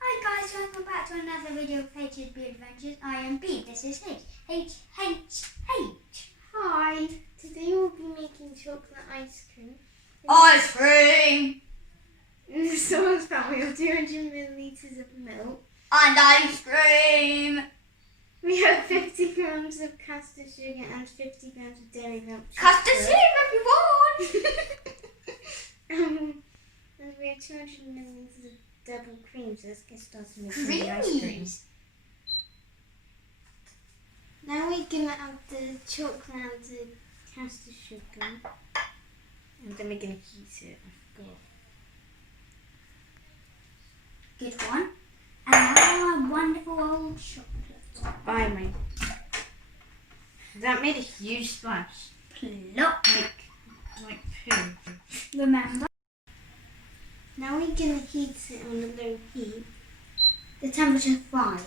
Hi guys, welcome back to another video of HB Adventures. I am B, this is H. H. Hi, today we'll be making chocolate ice cream. Ice cream! In the saucepan we have 200 millilitres of milk. And ice cream! We have 50 grams of caster sugar and 50 grams of dairy milk Custard chocolate. soup if you want! And we have 200 millilitres of double cream, so let's get started making the ice cream. Creams! Now we're going to add the chocolate and the caster sugar. And then we're going to heat it. I forgot. Good one. And now our wonderful old chocolate. Bye, mate. That made a huge splash. Plop. Like poo. Remember, Now we're going to heat it on a low heat. the temperature 5.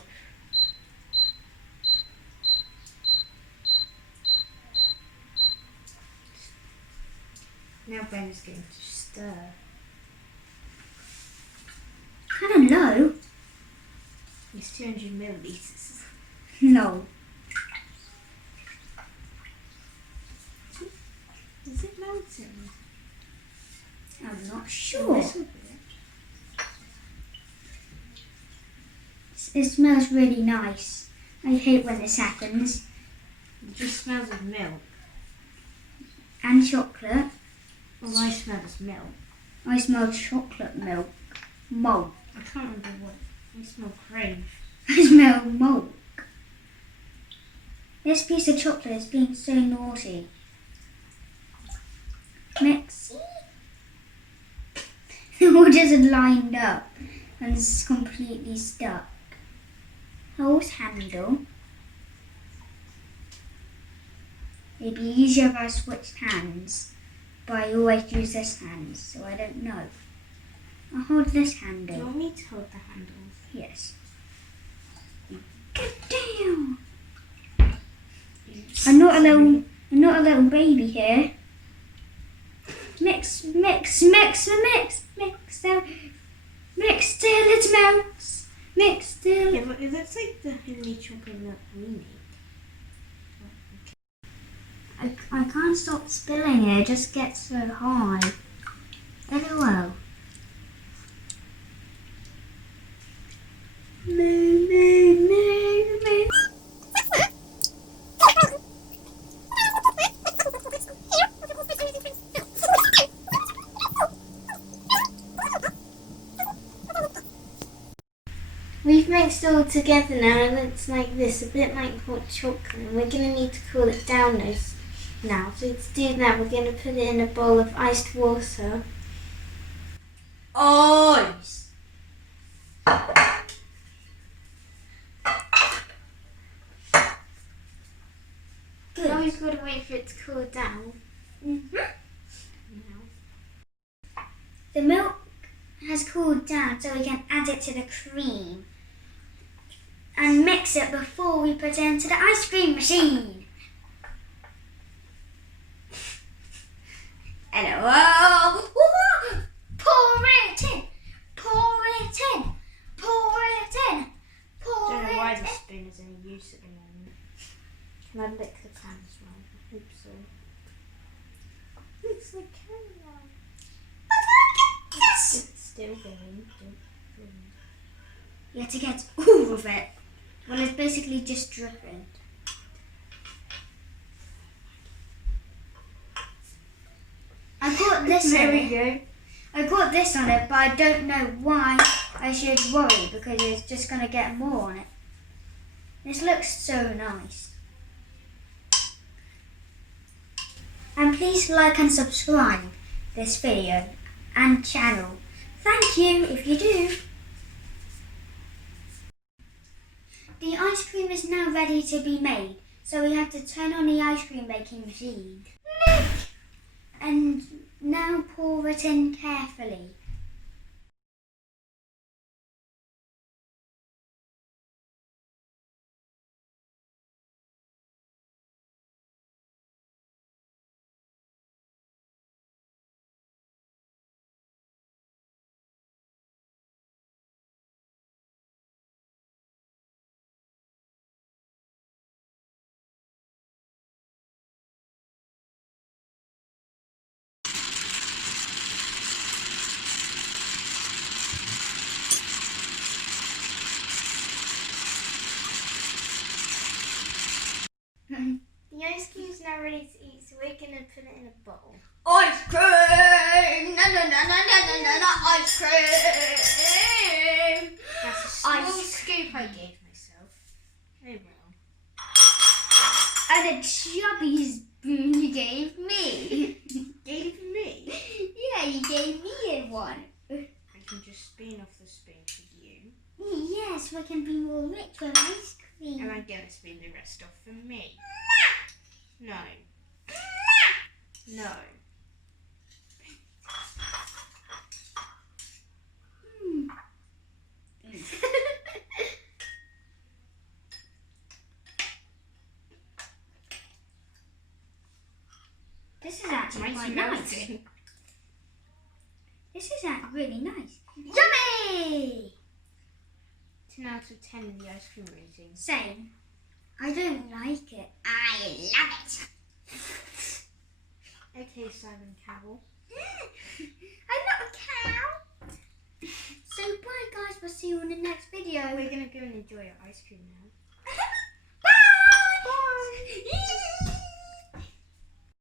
Now Ben is going to stir. Kind of low. It's 200 millilitres. No. Is it melting? I'm not A sure. little bit. It smells really nice. I hate when this happens. It just smells of milk. And chocolate. All I smell is milk. I smell chocolate milk. Milk. I can't remember what. I smell cream. I smell milk. This piece of chocolate is being so naughty. Mix. The wood isn't lined up and it's completely stuck. Hose handle. It'd be easier if I switched hands, but I always use this hand, so I don't know. I'll hold this Do handle. you want me to hold the handles? Yes. Good damn! I'm not a little baby here. Mix till it melts. Mix till. Yeah, but that's like the homemade chocolate milk we make. I can't stop spilling it. It just gets so high. Very well. Moo. We've mixed it all together now and it looks like this, a bit like hot chocolate. And we're going to need to cool it down now. So to do that, we're going to put it in a bowl of iced water. Ice. Now we've got to wait for it to cool down. Now. The milk has cooled down, so we can add it to the cream and mix it before we put it into the ice cream machine. Hello. Pour it in. Don't know why the spoon is any use at the moment. Can I lick the pan as well? I hope so. Looks like caramel. It's still going. You have to get all of it. Well, it's basically just dripping. I got this on There we it. go. I got this on it, but I don't know why I should worry because it's just going to get more on it. This looks so nice. And please like and subscribe this video and channel. Thank you if you do. The ice cream is now ready to be made, so we have to turn on the ice cream making machine. And now pour it in carefully. cream's now ready to eat, so we're gonna put it in a bowl. Ice cream! No, no, no, no, no, no, no, no, ice cream! That's a small scoop I gave myself. Oh well. And a chubby spoon you gave me. Gave me? Yeah, you gave me one. I can just spoon off the spoon for you. Yes, we can be more rich with ice cream. And I'm gonna spoon the rest off for me. No. No. This is actually quite nice. This is actually really nice. Yummy! 10 out of 10 in the ice cream rating. Same. I don't like it. I love it. Okay, Simon Cowell. I'm not a cow. So bye guys, we'll see you in the next video. We're gonna go and enjoy our ice cream now. Bye! Bye!